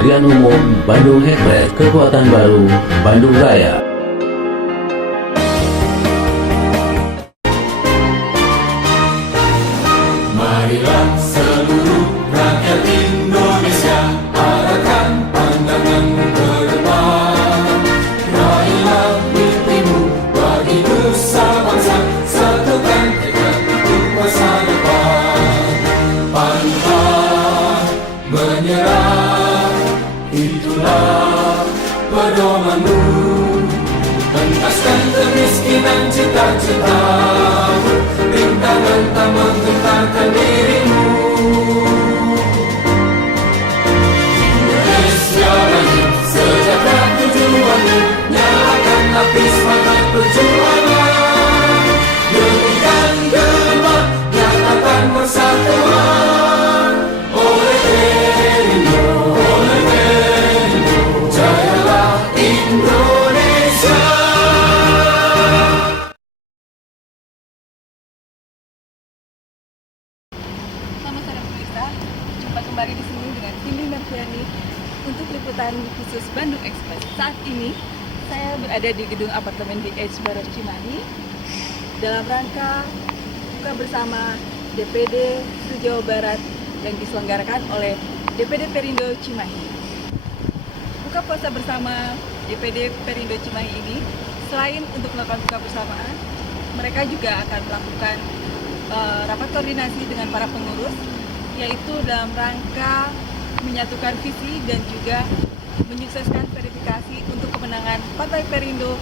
Sekretariat Umum Bandung Hekret, Kekuatan Baru, Bandung Raya. Marilah seluruh rakyat Indonesia arahkan pandangan ke depan. Raihlah mimpimu bagi nusa bangsa, satukan tekad untuk masa depan. Pantang menyerah, itulah pedomanmu. Entaskan kemiskinan cita-citamu, rintangan tak menggentarkan dirimu. Indonesia maju, sejahtera tujuanmu, nyalakan api semangat perjuangan. Dengungkan gemak, nyatakan persatuan. Oleh Perindo, jayalah Indonesia. Selamat sore pemirsa, jumpa kembali di sini dengan Cindy Marfiani untuk liputan khusus Bandung Express. Saat ini saya berada di gedung apartemen di Edge Barat Cimahi dalam rangka buka bersama DPD Jawa Barat yang diselenggarakan oleh DPD Perindo Cimahi. Buka puasa bersama DPD Perindo Cimahi ini selain untuk melakukan buka bersamaan, mereka juga akan melakukan rapat koordinasi dengan para pengurus, yaitu dalam rangka menyatukan visi dan juga menyukseskan verifikasi untuk kemenangan Partai Perindo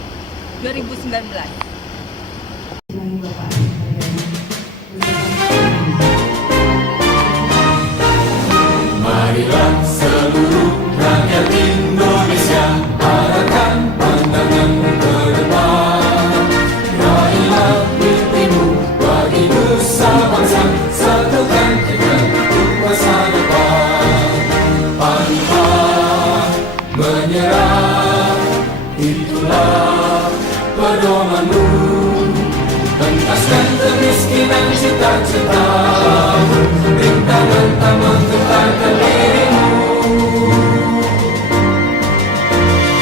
2019. Marilah seluruh rakyat Indonesia arahkan pandangan ke depan. Raihlah mimpimu bagi nusa bangsa, satukan tekad untuk masa depan. Pantang menyerah, itulah pedomanmu. Entaskan kemiskinan cita-citamu, rintangan tak menggentarkan dirimu.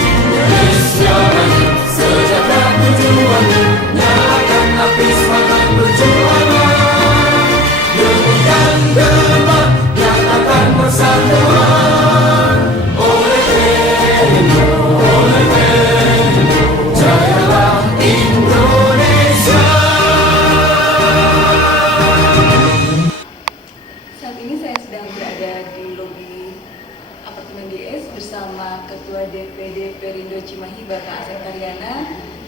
Indonesia maju, sejahtera tujuanmu, nyalakan api semangat perjuangan. Dengungkan gemak, nyatakan persatuan. Oleh Perindo, jayalah Indonesia. Saat ini saya sedang berada di lobi apartemen DS bersama Ketua DPD Perindo Cimahi Bapak Asep Karyana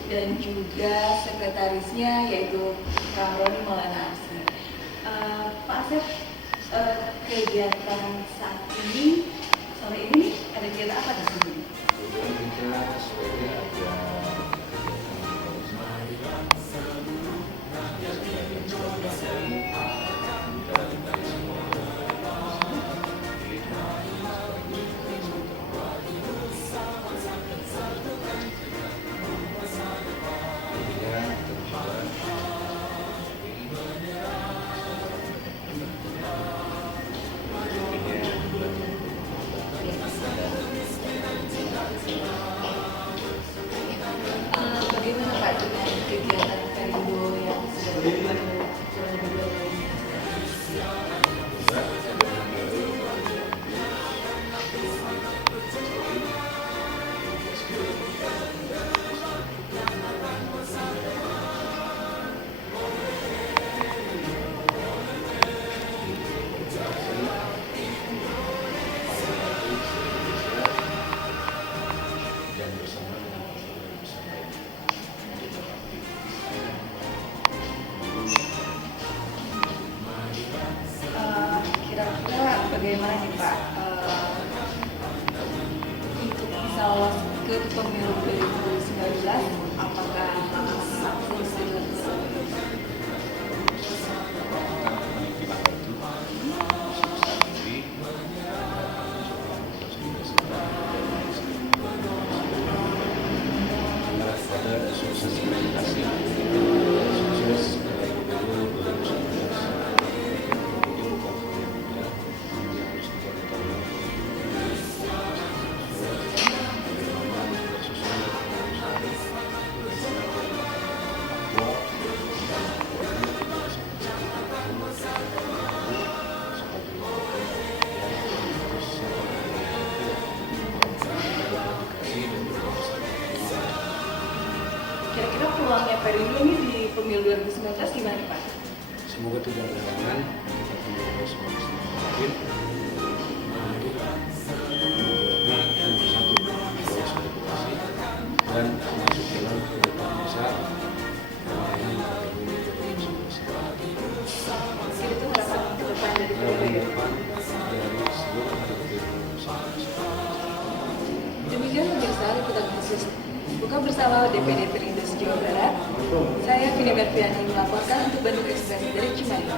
dan juga sekretarisnya yaitu Kang Roni Maulana Arsi. Pak Asep, kegiatan saat ini sore ini ada kegiatan apa di sini? Kemudian kita sore ada Bagaimana Pak dengan kegiatan Perindo yang sudah dilakukan kurang lebih 2 tahun? dan bersama dengan bersama Kira-kira bagaimana nih Pak untuk bisa lolos ke pemilu 2019? Apakah satu sudah ada sukses verifikasi sukses pemilu 2019. Perindo ini di pemilu 2019 gimana nih Pak? Semoga tidak ada halangan, kita punya semua mungkin untuk menjadi satu poros demokrasi dan masuk dalam kehidupan besar melayani pemilu 2019. Mungkin itu harapan ke depan dari Harapan Perindo. depan dari seluruh pemilu 2019. Demikian pemirsa liputan khusus buka bersama DPD Perindo Jawa Barat. Saya Vini Merviani melaporkan untuk Bandung Express dari Cimahi.